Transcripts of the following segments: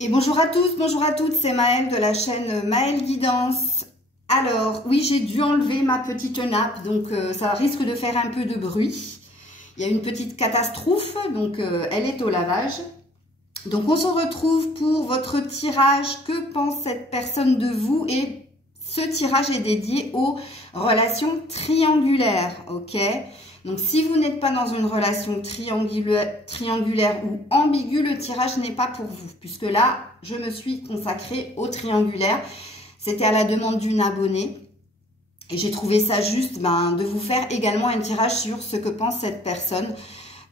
Et bonjour à tous, bonjour à toutes, c'est Maëlle de la chaîne Maëlle Guidance. Alors, oui, j'ai dû enlever ma petite nappe, donc ça risque de faire un peu de bruit. Il y a une petite catastrophe, donc elle est au lavage. Donc on se retrouve pour votre tirage. Que pense cette personne de vous? Et ce tirage est dédié aux relations triangulaires, ok? Donc si vous n'êtes pas dans une relation triangulaire ou ambiguë, le tirage n'est pas pour vous. Puisque là, je me suis consacrée au triangulaire. C'était à la demande d'une abonnée. Et j'ai trouvé ça juste de vous faire également un tirage sur ce que pense cette personne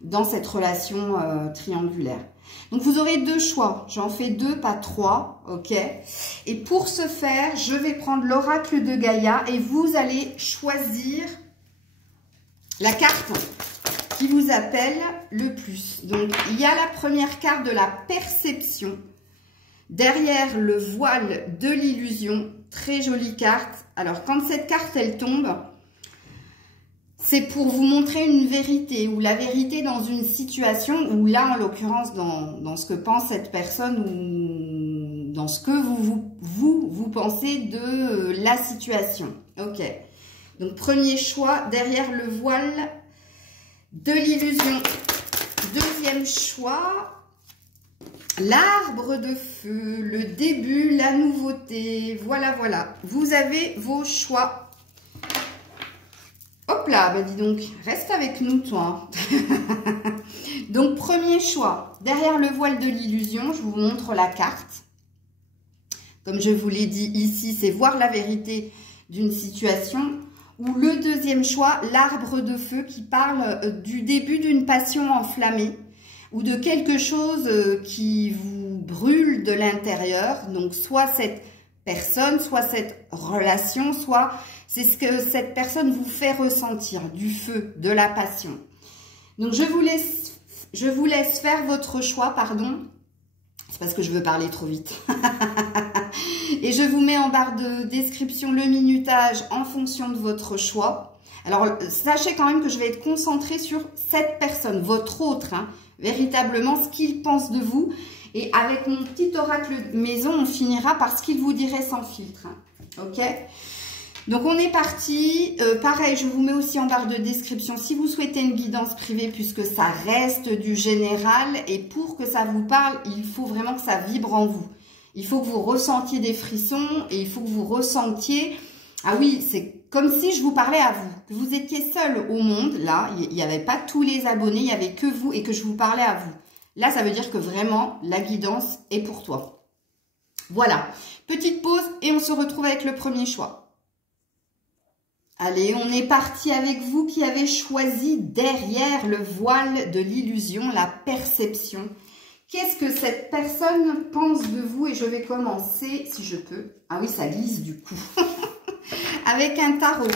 dans cette relation triangulaire. Donc vous aurez deux choix, j'en fais deux, pas trois, ok? Et pour ce faire, je vais prendre l'oracle de Gaïa et vous allez choisir la carte qui vous appelle le plus. Donc il y a la première carte de la perception, derrière le voile de l'illusion, très jolie carte. Alors quand cette carte elle tombe, c'est pour vous montrer une vérité ou la vérité dans une situation ou là, en l'occurrence, dans ce que pense cette personne ou dans ce que vous pensez de la situation. Ok. Donc, premier choix, derrière le voile de l'illusion. Deuxième choix, l'arbre de feu, le début, la nouveauté. Voilà, voilà. Vous avez vos choix. Hop là, bah dis donc, reste avec nous, toi. Donc, premier choix, derrière le voile de l'illusion, je vous montre la carte. Comme je vous l'ai dit ici, c'est voir la vérité d'une situation. Ou le deuxième choix, l'arbre de feu qui parle du début d'une passion enflammée ou de quelque chose qui vous brûle de l'intérieur. Donc, soit cette personne, soit cette relation, soit c'est ce que cette personne vous fait ressentir, du feu, de la passion. Donc, je vous laisse faire votre choix, pardon. C'est parce que je veux parler trop vite. Et je vous mets en barre de description le minutage en fonction de votre choix. Alors, sachez quand même que je vais être concentrée sur cette personne, votre autre, hein, véritablement ce qu'il pense de vous. Et avec mon petit oracle maison, on finira par ce qu'il vous dirait sans filtre. Hein. Ok? Donc, on est parti. Pareil, je vous mets aussi en barre de description si vous souhaitez une guidance privée puisque ça reste du général. Et pour que ça vous parle, il faut vraiment que ça vibre en vous. Il faut que vous ressentiez des frissons et il faut que vous ressentiez... Ah oui, c'est comme si je vous parlais à vous. Que vous étiez seul au monde. Là, il n'y avait pas tous les abonnés, il n'y avait que vous et que je vous parlais à vous. Là, ça veut dire que vraiment, la guidance est pour toi. Voilà. Petite pause et on se retrouve avec le premier choix. Allez, on est parti avec vous qui avez choisi derrière le voile de l'illusion, la perception. Qu'est-ce que cette personne pense de vous? Et je vais commencer, si je peux. Ah oui, ça glisse du coup. Avec un tarot.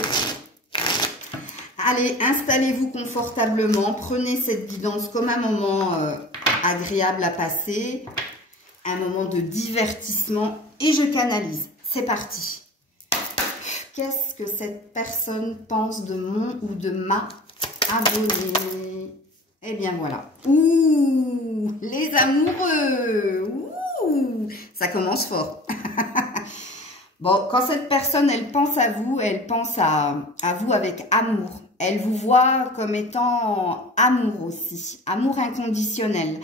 Allez, installez-vous confortablement. Prenez cette guidance comme un moment agréable à passer. Un moment de divertissement. Et je canalise. C'est parti. Qu'est-ce que cette personne pense de mon ou de ma abonnée? Eh bien, voilà. Ouh, les amoureux. Ouh, ça commence fort. Bon, quand cette personne, elle pense à vous, elle pense à vous avec amour. Elle vous voit comme étant amour aussi, amour inconditionnel.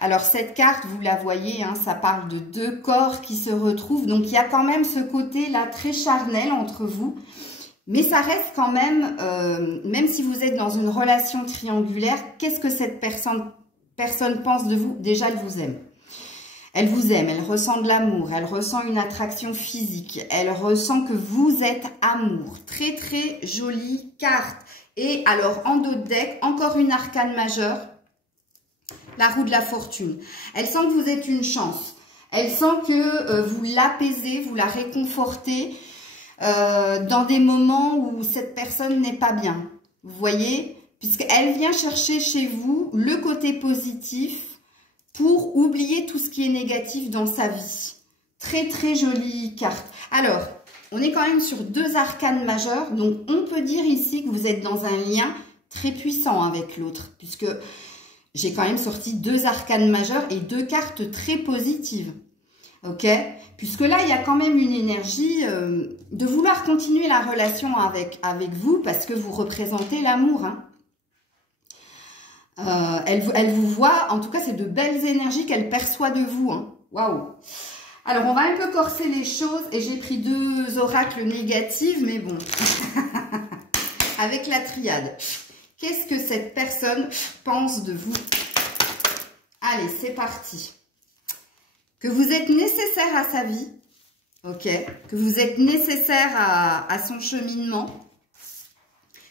Alors, cette carte, vous la voyez, hein, ça parle de deux corps qui se retrouvent. Donc, il y a quand même ce côté-là très charnel entre vous. Mais ça reste quand même, même si vous êtes dans une relation triangulaire, qu'est-ce que cette personne pense de vous? Déjà, elle vous aime. Elle vous aime, elle ressent de l'amour, elle ressent une attraction physique, elle ressent que vous êtes amour. Très, très jolie carte. Et alors, en dos de deck, encore une arcane majeure, la roue de la fortune. Elle sent que vous êtes une chance. Elle sent que vous l'apaisez, vous la réconfortez dans des moments où cette personne n'est pas bien. Vous voyez? Puisqu'elle vient chercher chez vous le côté positif pour oublier tout ce qui est négatif dans sa vie. Très, très jolie carte. Alors, on est quand même sur deux arcanes majeures. Donc, on peut dire ici que vous êtes dans un lien très puissant avec l'autre. Puisque j'ai quand même sorti 2 arcanes majeures et 2 cartes très positives. Ok? Puisque là, il y a quand même une énergie de vouloir continuer la relation avec vous parce que vous représentez l'amour. Hein. Elle vous voit, en tout cas, c'est de belles énergies qu'elle perçoit de vous. Hein. Waouh! Alors, on va un peu corser les choses et j'ai pris 2 oracles négatifs, mais bon. Avec la triade. Qu'est-ce que cette personne pense de vous? Allez, c'est parti. Que vous êtes nécessaire à sa vie, ok? Que vous êtes nécessaire à son cheminement,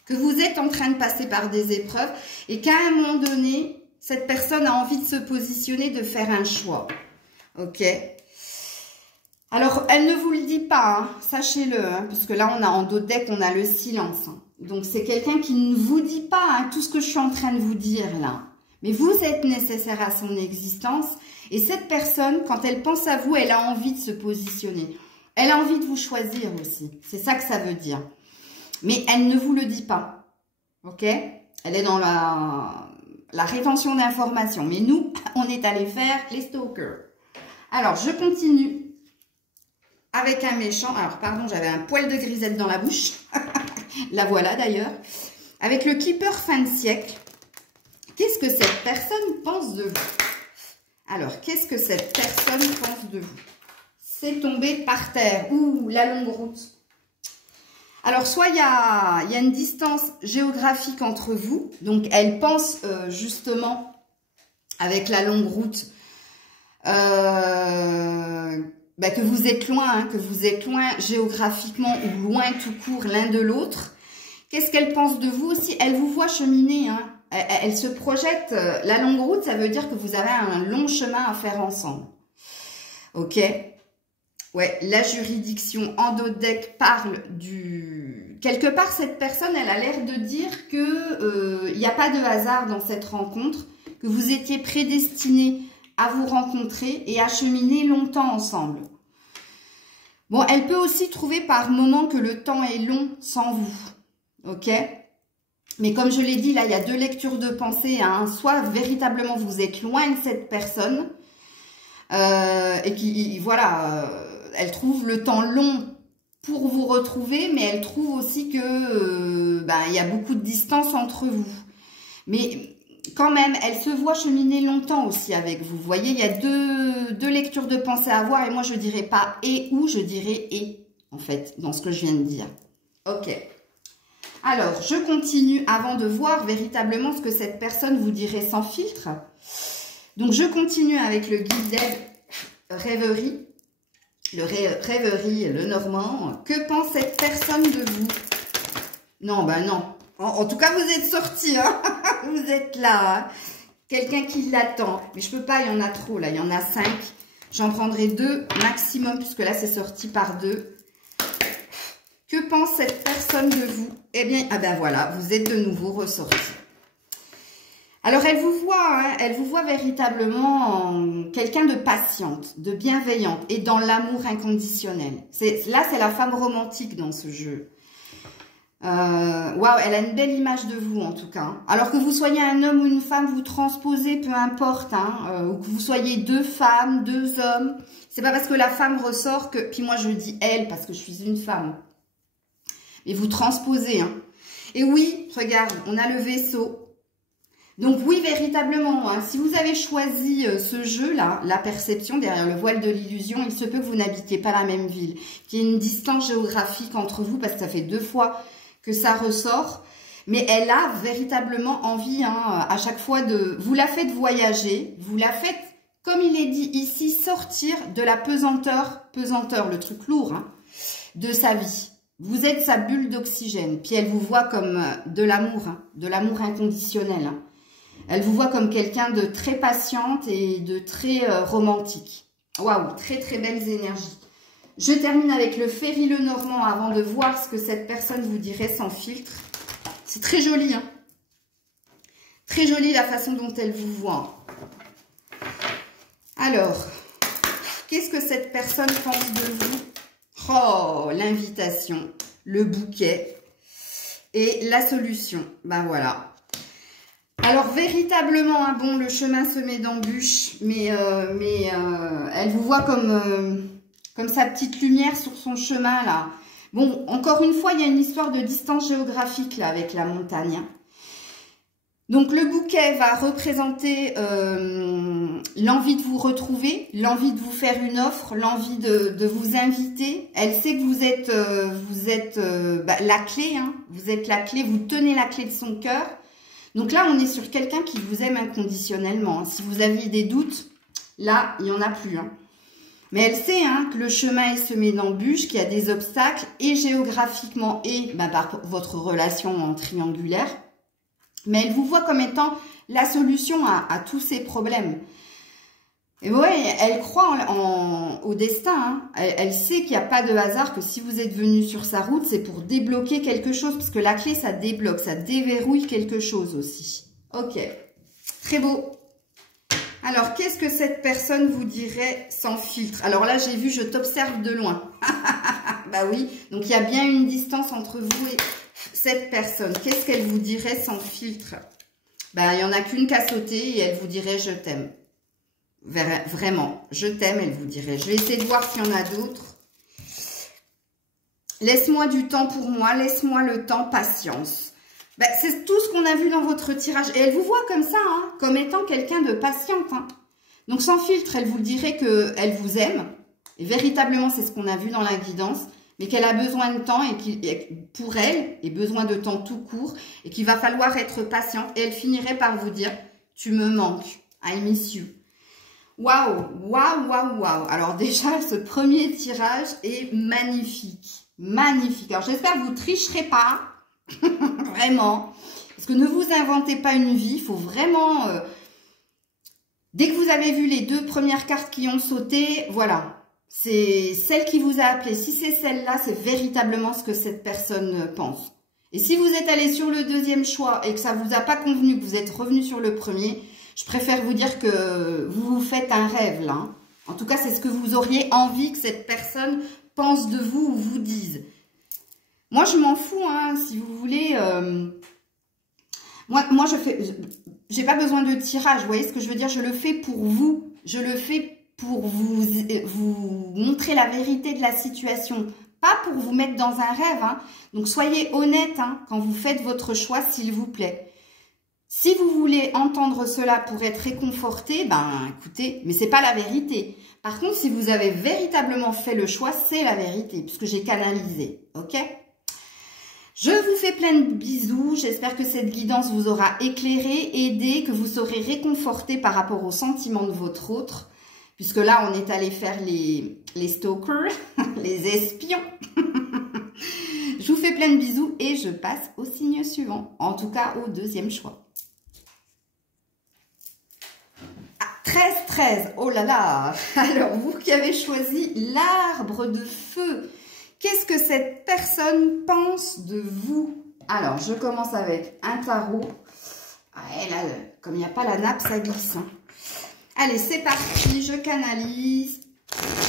que vous êtes en train de passer par des épreuves et qu'à un moment donné, cette personne a envie de se positionner, de faire un choix, ok? Alors, elle ne vous le dit pas, hein, sachez-le, hein, parce que là, on a en dos de deck, on a le silence. Hein. Donc, c'est quelqu'un qui ne vous dit pas hein, tout ce que je suis en train de vous dire là. Mais vous êtes nécessaire à son existence. Et cette personne, quand elle pense à vous, elle a envie de se positionner. Elle a envie de vous choisir aussi. C'est ça que ça veut dire. Mais elle ne vous le dit pas. Ok? Elle est dans la rétention d'informations. Mais nous, on est allé faire les stalkers. Alors, je continue. Avec un méchant, alors pardon, j'avais un poil de grisette dans la bouche. La voilà d'ailleurs. Avec le Keeper fin de siècle. Qu'est-ce que cette personne pense de vous? Alors, qu'est-ce que cette personne pense de vous? C'est tombé par terre. Ouh, la longue route. Alors, soit il y a une distance géographique entre vous. Donc, elle pense justement, avec la longue route, que vous êtes loin, hein, que vous êtes loin géographiquement ou loin tout court l'un de l'autre. Qu'est-ce qu'elle pense de vous aussi? Elle vous voit cheminer, hein. Elle se projette. La longue route, ça veut dire que vous avez un long chemin à faire ensemble. Ok? Ouais, la juridiction en dos de deck parle du... Quelque part, cette personne, elle a l'air de dire que il n'y a pas de hasard dans cette rencontre, que vous étiez prédestinés à vous rencontrer et à cheminer longtemps ensemble. Bon, elle peut aussi trouver par moments que le temps est long sans vous. Ok? Mais comme je l'ai dit, là, il y a 2 lectures de pensée. Hein. Soit véritablement vous êtes loin de cette personne et qui, voilà, elle trouve le temps long pour vous retrouver, mais elle trouve aussi que il y a beaucoup de distance entre vous. Mais quand même, elle se voit cheminer longtemps aussi avec vous. Vous voyez, il y a deux lectures de pensée à avoir et moi, je dirais pas et ou, je dirais et, en fait, dans ce que je viens de dire. Ok. Alors, je continue avant de voir véritablement ce que cette personne vous dirait sans filtre. Donc, je continue avec le guide rêverie. Rêverie, le normand. Que pense cette personne de vous? Non, ben non. En tout cas, vous êtes sortis, hein. Vous êtes là, hein. Quelqu'un qui l'attend. Mais je peux pas, il y en a trop, là. Il y en a 5. J'en prendrai 2 maximum, puisque là, c'est sorti par 2. Que pense cette personne de vous? Eh bien, ah ben voilà, vous êtes de nouveau ressortis. Alors, elle vous voit, hein, elle vous voit véritablement quelqu'un de patiente, de bienveillante et dans l'amour inconditionnel. Là, c'est la femme romantique dans ce jeu. Waouh, elle a une belle image de vous en tout cas. Alors que vous soyez un homme ou une femme, vous transposez, peu importe, hein, ou que vous soyez 2 femmes, 2 hommes. C'est pas parce que la femme ressort que... Puis moi, je dis elle parce que je suis une femme. Et vous transposez, hein. Et oui, regarde, on a le vaisseau. Donc oui, véritablement, hein, si vous avez choisi ce jeu-là, la perception derrière le voile de l'illusion, il se peut que vous n'habitiez pas la même ville, qu'il y ait une distance géographique entre vous, parce que ça fait 2 fois que ça ressort. Mais elle a véritablement envie, hein, à chaque fois de... Vous la faites voyager, vous la faites, comme il est dit ici, sortir de la pesanteur, le truc lourd, hein, de sa vie. Vous êtes sa bulle d'oxygène. Puis elle vous voit comme de l'amour, hein, de l'amour inconditionnel. Hein. Elle vous voit comme quelqu'un de très patiente et de très romantique. Waouh, très très belles énergies. Je termine avec le Ferry le Normand avant de voir ce que cette personne vous dirait sans filtre. C'est très joli, hein. Très joli la façon dont elle vous voit. Alors, qu'est-ce que cette personne pense de vous? Oh, l'invitation, le bouquet et la solution. Ben voilà. Alors, véritablement, hein, bon, le chemin semé d'embûches, mais elle vous voit comme sa petite lumière sur son chemin, là. Bon, encore une fois, il y a une histoire de distance géographique, là, avec la montagne. Hein. Donc, le bouquet va représenter l'envie de vous retrouver, l'envie de vous faire une offre, l'envie de vous inviter. Elle sait que vous êtes la clé, hein. Vous êtes la clé, vous tenez la clé de son cœur. Donc là, on est sur quelqu'un qui vous aime inconditionnellement. Hein. Si vous aviez des doutes, là, il n'y en a plus. Hein. Mais elle sait hein, que le chemin est semé d'embûches, qu'il y a des obstacles, et géographiquement, et par votre relation en triangulaire. Mais elle vous voit comme étant la solution à tous ces problèmes. Et ouais, elle croit au destin. Hein. Elle sait qu'il n'y a pas de hasard, que si vous êtes venu sur sa route, c'est pour débloquer quelque chose. Parce que la clé, ça débloque, ça déverrouille quelque chose aussi. Ok, très beau. Alors, qu'est-ce que cette personne vous dirait sans filtre? Alors là, j'ai vu, je t'observe de loin. Bah oui, donc il y a bien une distance entre vous et cette personne. Qu'est-ce qu'elle vous dirait sans filtre? Bah, il n'y en a qu'une qu'à sauter et elle vous dirait « je t'aime ». Vraiment, je t'aime, elle vous dirait. Je vais essayer de voir s'il y en a d'autres. Laisse-moi du temps pour moi, laisse-moi le temps, patience. Ben, c'est tout ce qu'on a vu dans votre tirage. Et elle vous voit comme ça, hein, comme étant quelqu'un de patiente. Hein. Donc sans filtre, elle vous dirait qu'elle vous aime. Et véritablement, c'est ce qu'on a vu dans la guidance. Mais qu'elle a besoin de temps et pour elle, et besoin de temps tout court. Et qu'il va falloir être patiente. Et elle finirait par vous dire, tu me manques, I miss you. Waouh, waouh, waouh, waouh. Alors déjà, ce premier tirage est magnifique. Magnifique. Alors j'espère que vous ne tricherez pas. Vraiment. Parce que ne vous inventez pas une vie. Il faut vraiment... dès que vous avez vu les deux premières cartes qui ont sauté, voilà. C'est celle qui vous a appelé. Si c'est celle-là, c'est véritablement ce que cette personne pense. Et si vous êtes allé sur le deuxième choix et que ça ne vous a pas convenu, que vous êtes revenu sur le premier... Je préfère vous dire que vous vous faites un rêve, là. En tout cas, c'est ce que vous auriez envie que cette personne pense de vous ou vous dise. Moi, je m'en fous, hein, si vous voulez. Moi, je fais... J'ai pas besoin de tirage, vous voyez ce que je veux dire? Je le fais pour vous. Je le fais pour vous montrer la vérité de la situation. Pas pour vous mettre dans un rêve. Hein. Donc, soyez honnête hein, quand vous faites votre choix, s'il vous plaît. Si vous voulez entendre cela pour être réconforté, ben écoutez, mais c'est pas la vérité. Par contre, si vous avez véritablement fait le choix, c'est la vérité, puisque j'ai canalisé, ok? Je vous fais plein de bisous, j'espère que cette guidance vous aura éclairé, aidé, que vous serez réconforté par rapport aux sentiments de votre autre, puisque là, on est allé faire les stalkers, les espions. Je vous fais plein de bisous et je passe au signe suivant, en tout cas au deuxième choix. 13-13, oh là là. Alors, vous qui avez choisi l'arbre de feu, qu'est-ce que cette personne pense de vous? Alors, je commence avec un tarot. Ouais, là, comme il n'y a pas la nappe, ça glisse. Hein. Allez, c'est parti, je canalise.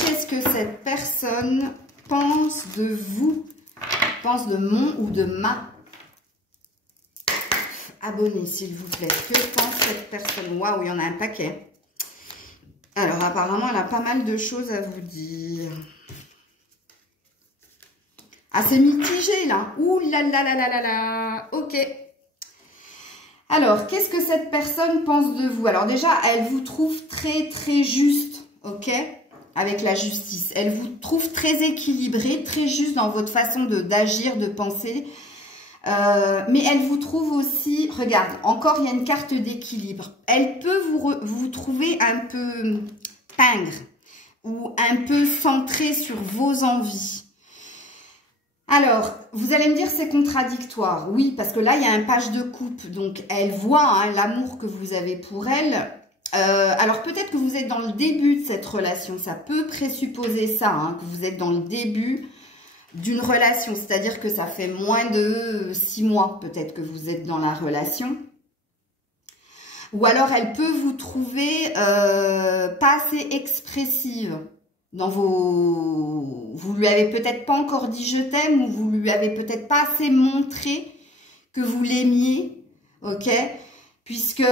Qu'est-ce que cette personne pense de vous? Pense de mon ou de ma abonné, s'il vous plaît. Que pense cette personne? Waouh, il y en a un paquet. Alors, apparemment, elle a pas mal de choses à vous dire. Ah, c'est mitigé, là. Ouh là là là là là là. Ok. Alors, qu'est-ce que cette personne pense de vous? Alors, déjà, elle vous trouve très, très juste. Ok? Avec la justice. Elle vous trouve très équilibré, très juste dans votre façon d'agir, de penser. Mais elle vous trouve aussi, regarde, encore il y a une carte d'équilibre. Elle peut vous trouver un peu pingre ou un peu centré sur vos envies. Alors, vous allez me dire c'est contradictoire. Oui, parce que là, il y a un page de coupe. Donc, elle voit hein, l'amour que vous avez pour elle. Alors, peut-être que vous êtes dans le début de cette relation. Ça peut présupposer ça, hein, que vous êtes dans le début d'une relation, c'est-à-dire que ça fait moins de 6 mois peut-être que vous êtes dans la relation. Ou alors elle peut vous trouver pas assez expressive dans vos... Vous lui avez peut-être pas encore dit je t'aime ou vous lui avez peut-être pas assez montré que vous l'aimiez, ok? puisque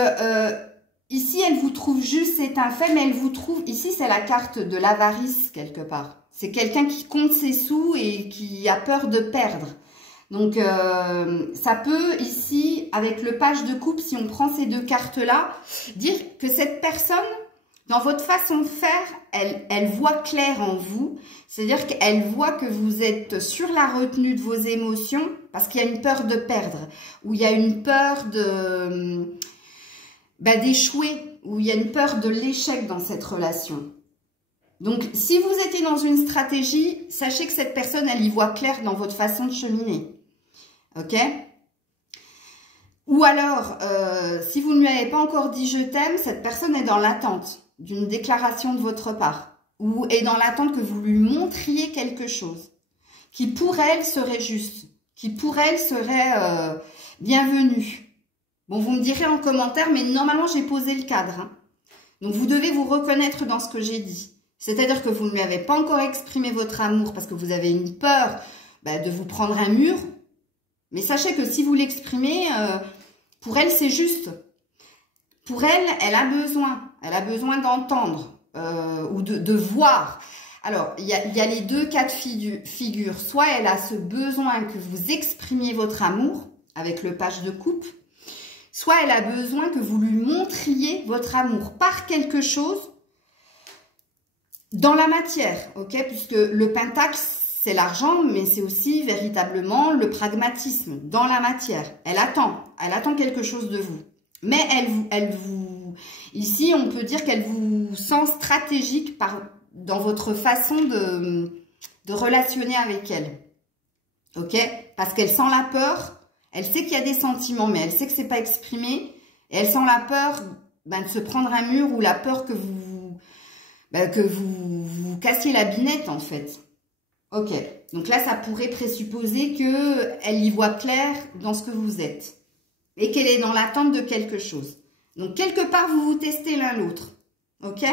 ici, elle vous trouve juste, c'est un fait, mais elle vous trouve, ici, c'est la carte de l'avarice, quelque part. C'est quelqu'un qui compte ses sous et qui a peur de perdre. Donc, ça peut, ici, avec le page de coupe, si on prend ces deux cartes-là, dire que cette personne, dans votre façon de faire, elle voit clair en vous. C'est-à-dire qu'elle voit que vous êtes sur la retenue de vos émotions parce qu'il y a une peur de perdre, ou il y a une peur de d'échouer, ou il y a une peur de l'échec dans cette relation. Donc, si vous étiez dans une stratégie, sachez que cette personne, elle y voit clair dans votre façon de cheminer. Ok? Ou alors, si vous ne lui avez pas encore dit « je t'aime », cette personne est dans l'attente d'une déclaration de votre part. Ou est dans l'attente que vous lui montriez quelque chose qui pour elle serait juste, qui pour elle serait bienvenu. Bon, vous me direz en commentaire, mais normalement, j'ai posé le cadre. Hein. Donc, vous devez vous reconnaître dans ce que j'ai dit. C'est-à-dire que vous ne lui avez pas encore exprimé votre amour parce que vous avez une peur de vous prendre un mur. Mais sachez que si vous l'exprimez, pour elle, c'est juste. Pour elle, elle a besoin d'entendre ou de voir. Alors, il y a les deux cas de figure. Soit elle a ce besoin que vous exprimiez votre amour avec le page de coupe, soit elle a besoin que vous lui montriez votre amour par quelque chose dans la matière, ok? Puisque le pentacle, c'est l'argent, mais c'est aussi véritablement le pragmatisme dans la matière. Elle attend quelque chose de vous. Mais ici, on peut dire qu'elle vous sent stratégique dans votre façon de relationner avec elle, ok? Parce qu'elle sent la peur. Elle sait qu'il y a des sentiments, mais elle sait que c'est pas exprimé. Et elle sent la peur de se prendre un mur ou la peur que vous cassiez la binette, en fait. Ok. Donc là, ça pourrait présupposer qu'elle y voit clair dans ce que vous êtes. Et qu'elle est dans l'attente de quelque chose. Donc, quelque part, vous vous testez l'un l'autre. Ok?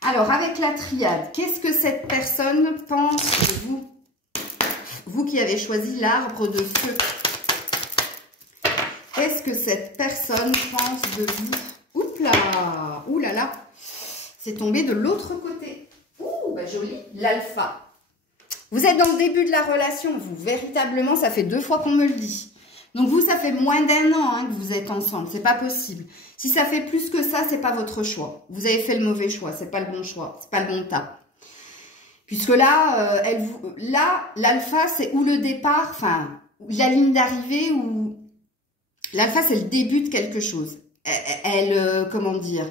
Alors, avec la triade, qu'est-ce que cette personne pense de vous? Vous qui avez choisi l'arbre de feu. Qu'est-ce que cette personne pense de vous? Oups là! Ouh là là! C'est tombé de l'autre côté. Ouh, joli! L'alpha. Vous êtes dans le début de la relation, vous. Véritablement, ça fait 2 fois qu'on me le dit. Donc, vous, ça fait moins d'1 an que vous êtes ensemble. C'est pas possible. Si ça fait plus que ça, c'est pas votre choix. Vous avez fait le mauvais choix. C'est pas le bon choix. C'est pas le bon tas. Puisque là, l'alpha, c'est où le départ, enfin, la ligne d'arrivée, où l'alpha, c'est le début de quelque chose. Comment dire,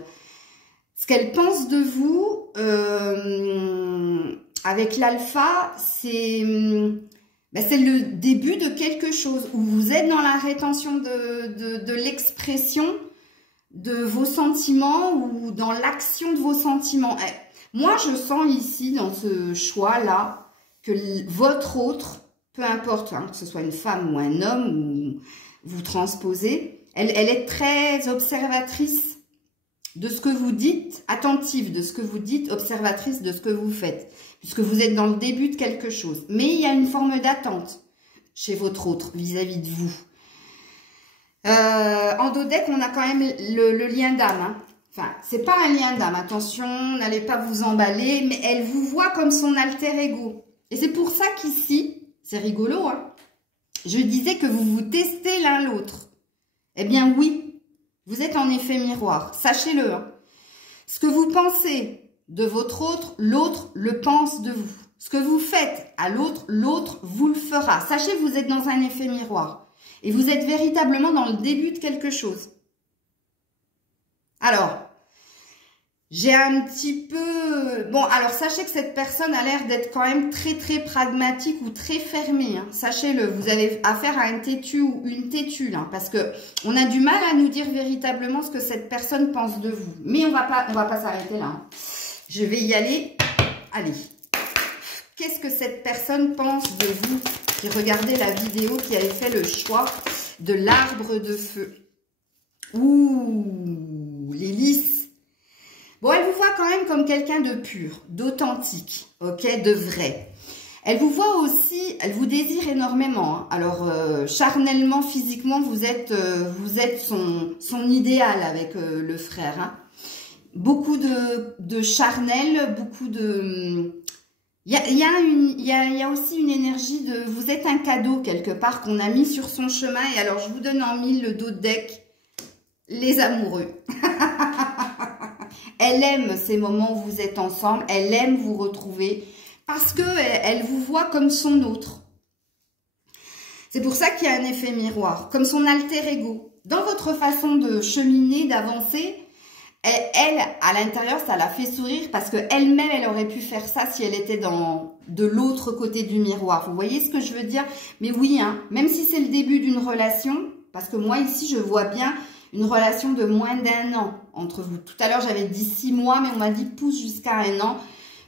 ce qu'elle pense de vous, avec l'alpha, c'est le début de quelque chose, où vous êtes dans la rétention de l'expression de vos sentiments, ou dans l'action de vos sentiments. Moi, je sens ici, dans ce choix-là, que votre autre, peu importe, hein, que ce soit une femme ou un homme, ou vous transposez, elle est très observatrice de ce que vous dites, attentive de ce que vous dites, observatrice de ce que vous faites, puisque vous êtes dans le début de quelque chose. Mais il y a une forme d'attente chez votre autre, vis-à-vis de vous. En dos deck, on a quand même le lien d'âme, hein. Enfin, c'est pas un lien d'âme, attention, n'allez pas vous emballer, mais elle vous voit comme son alter ego. Et c'est pour ça qu'ici, c'est rigolo, hein, je disais que vous vous testez l'un l'autre. Eh bien oui, vous êtes en effet miroir, sachez-le. Hein. Ce que vous pensez de votre autre, l'autre le pense de vous. Ce que vous faites à l'autre, l'autre vous le fera. Sachez que vous êtes dans un effet miroir. Et vous êtes véritablement dans le début de quelque chose. Alors, j'ai un petit peu... Bon, alors sachez que cette personne a l'air d'être quand même très très pragmatique ou très fermée. Hein. Sachez-le, vous avez affaire à un têtu ou une têtue là, parce que on a du mal à nous dire véritablement ce que cette personne pense de vous. Mais on va pas s'arrêter là. Hein. Je vais y aller. Allez. Qu'est-ce que cette personne pense de vous qui regardez la vidéo, qui avait fait le choix de l'arbre de feu? Ouh, les lys. Bon, elle vous voit quand même comme quelqu'un de pur, d'authentique, ok, de vrai. Elle vous voit aussi, elle vous désire énormément. Hein. Alors, charnellement, physiquement, vous êtes son idéal avec le frère. Hein. Beaucoup de charnel, beaucoup de... Il y a aussi une énergie de... Vous êtes un cadeau quelque part qu'on a mis sur son chemin. Et alors, je vous donne en mille le dos de deck. Les amoureux. Elle aime ces moments où vous êtes ensemble. Elle aime vous retrouver. Parce qu'elle vous voit comme son autre. C'est pour ça qu'il y a un effet miroir. Comme son alter ego. Dans votre façon de cheminer, d'avancer... Elle, à l'intérieur, ça la fait sourire parce qu'elle-même, elle aurait pu faire ça si elle était de l'autre côté du miroir. Vous voyez ce que je veux dire? Mais oui, hein, même si c'est le début d'une relation, parce que moi, ici, je vois bien une relation de moins d'1 an entre vous. Tout à l'heure, j'avais dit 6 mois, mais on m'a dit pousse jusqu'à 1 an.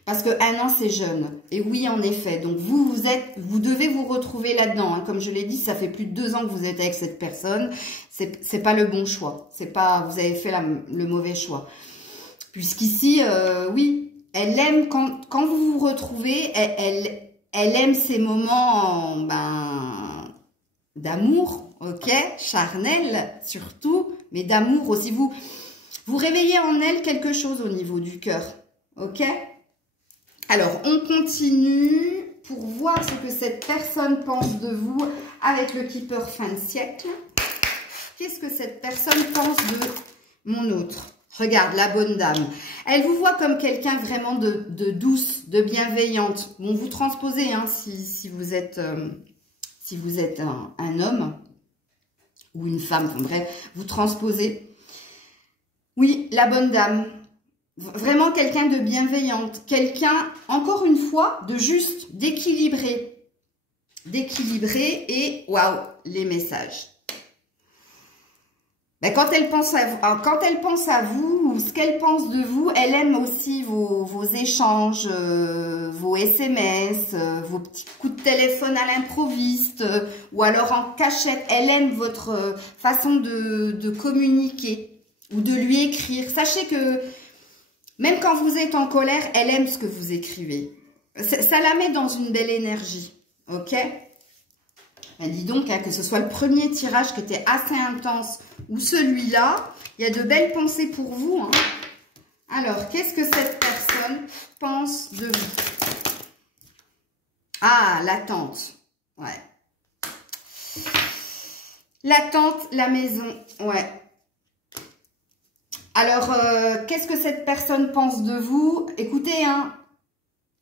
Parce que 1 an, c'est jeune. Et oui, en effet. Donc, vous devez vous retrouver là-dedans. Hein. Comme je l'ai dit, ça fait plus de 2 ans que vous êtes avec cette personne. C'est pas le bon choix. C'est pas, vous avez fait le mauvais choix. Puisqu'ici, oui, elle aime quand vous vous retrouvez, elle aime ces moments, d'amour, ok, charnel surtout, mais d'amour aussi. Vous réveillez en elle quelque chose au niveau du cœur, ok. Alors, on continue pour voir ce que cette personne pense de vous avec le Keeper fin de siècle. Qu'est-ce que cette personne pense de mon autre? Regarde, la bonne dame. Elle vous voit comme quelqu'un vraiment de douce, de bienveillante. Bon, vous transposez, hein, si vous êtes, un homme ou une femme. Enfin, bref, vous transposez. Oui, la bonne dame. Vraiment quelqu'un de bienveillante, quelqu'un, encore une fois, de juste, d'équilibré. D'équilibré et, waouh, les messages. Ben, quand elle pense à vous, ou ce qu'elle pense de vous, elle aime aussi vos échanges, vos SMS, vos petits coups de téléphone à l'improviste, ou alors en cachette. Elle aime votre façon de communiquer, ou de lui écrire. Sachez que même quand vous êtes en colère, elle aime ce que vous écrivez. Ça la met dans une belle énergie. Ok? Ben dis donc, hein, que ce soit le premier tirage qui était assez intense ou celui-là, il y a de belles pensées pour vous. Hein. Alors, qu'est-ce que cette personne pense de vous? Ah, l'attente. Ouais. L'attente, la maison. Ouais. Alors, qu'est-ce que cette personne pense de vous? Écoutez, hein,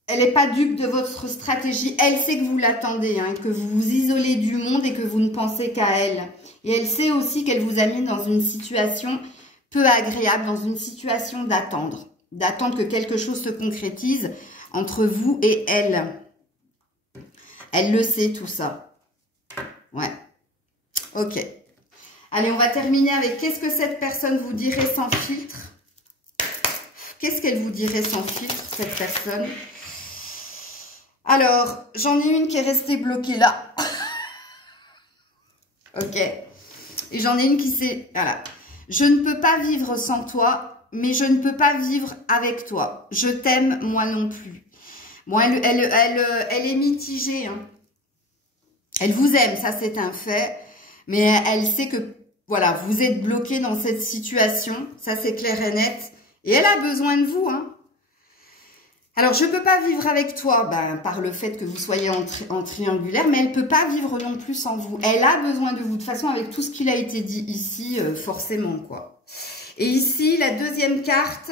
elle n'est pas dupe de votre stratégie. Elle sait que vous l'attendez, hein, que vous vous isolez du monde et que vous ne pensez qu'à elle. Et elle sait aussi qu'elle vous a mis dans une situation peu agréable, dans une situation d'attendre. D'attendre que quelque chose se concrétise entre vous et elle. Elle le sait, tout ça. Ouais. Ok. Allez, on va terminer avec qu'est-ce que cette personne vous dirait sans filtre? Qu'est-ce qu'elle vous dirait sans filtre, cette personne? Alors, j'en ai une qui est restée bloquée là. Ok. Et j'en ai une qui s'est... Voilà. Je ne peux pas vivre sans toi, mais je ne peux pas vivre avec toi. Je t'aime, moi non plus. Bon, elle est mitigée. Hein. Elle vous aime, ça c'est un fait. Mais elle sait que, voilà, vous êtes bloqué dans cette situation. Ça c'est clair et net. Et elle a besoin de vous, hein. Alors, je ne peux pas vivre avec toi, par le fait que vous soyez en triangulaire, mais elle ne peut pas vivre non plus sans vous. Elle a besoin de vous. De toute façon, avec tout ce qu'il a été dit ici, forcément, quoi. Et ici, la deuxième carte,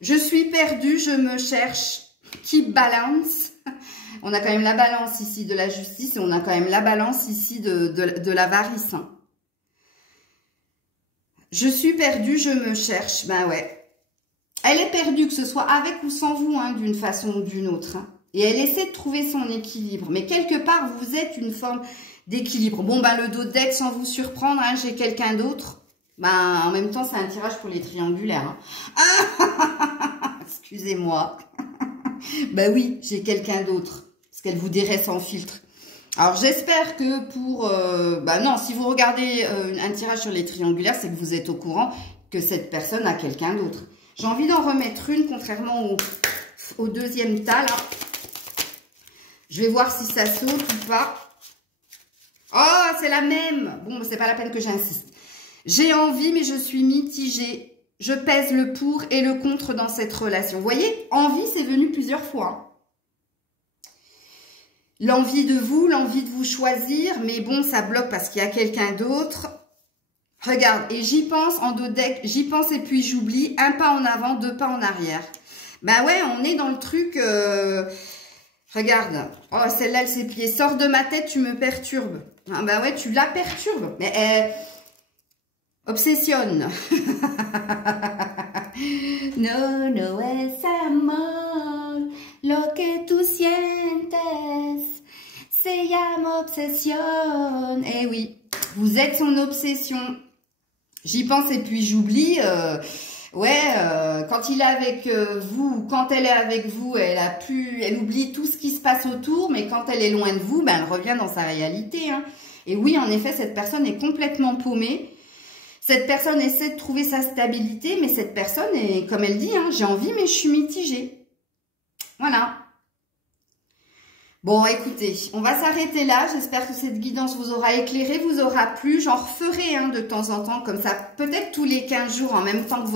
je suis perdue, je me cherche, keep balance. On a quand même la balance ici de la justice et on a quand même la balance ici de l'avarice. Hein. Je suis perdue, je me cherche. Ben ouais. Elle est perdue, que ce soit avec ou sans vous, hein, d'une façon ou d'une autre. Hein. Et elle essaie de trouver son équilibre. Mais quelque part, vous êtes une forme d'équilibre. Bon, le dos de deck, sans vous surprendre, hein, j'ai quelqu'un d'autre. En même temps, c'est un tirage pour les triangulaires. Hein. Excusez-moi. Oui, j'ai quelqu'un d'autre. Ce qu'elle vous dirait sans filtre. Alors, j'espère que pour... non, si vous regardez un tirage sur les triangulaires, c'est que vous êtes au courant que cette personne a quelqu'un d'autre. J'ai envie d'en remettre une, contrairement au deuxième tas, là. Je vais voir si ça saute ou pas. Oh, c'est la même. Bon, c'est pas la peine que j'insiste. J'ai envie, mais je suis mitigée. Je pèse le pour et le contre dans cette relation. Vous voyez, envie, c'est venu plusieurs fois. L'envie de vous choisir, mais bon, ça bloque parce qu'il y a quelqu'un d'autre. Regarde, et j'y pense en dos deck, j'y pense et puis j'oublie. Un pas en avant, 2 pas en arrière. Ben ouais, on est dans le truc... Regarde. Oh, celle-là, elle s'est pliée. Sors de ma tête, tu me perturbes. Ah ben ouais, tu la perturbes. Mais obsessionne. No, no es amor, lo que tú sientes, se llama obsession. Eh oui, vous êtes son obsession. J'y pense et puis j'oublie. Quand il est avec vous, quand elle est avec vous, elle oublie tout ce qui se passe autour, mais quand elle est loin de vous, ben elle revient dans sa réalité. Hein. Et oui, en effet, cette personne est complètement paumée. Cette personne essaie de trouver sa stabilité, mais cette personne est, comme elle dit, hein, j'ai envie, mais je suis mitigée. Voilà. Bon, écoutez, on va s'arrêter là. J'espère que cette guidance vous aura éclairé, vous aura plu. J'en referai de temps en temps, comme ça, peut-être tous les 15 jours, en même temps que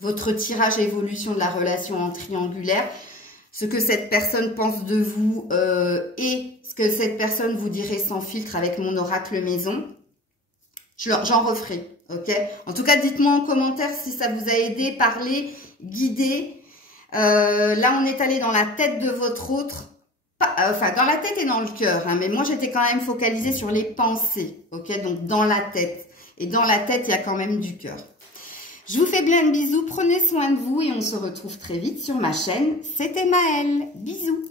votre tirage évolution de la relation en triangulaire. Ce que cette personne pense de vous et ce que cette personne vous dirait sans filtre avec mon oracle maison. J'en referai, ok? En tout cas, dites-moi en commentaire si ça vous a aidé, parlé, guidé. Là, on est allé dans la tête de votre autre. Enfin, dans la tête et dans le cœur, hein, mais moi, j'étais quand même focalisée sur les pensées, ok? Donc, dans la tête. Et dans la tête, il y a quand même du cœur. Je vous fais plein de bisous, prenez soin de vous et on se retrouve très vite sur ma chaîne. C'était Maëlle. Bisous.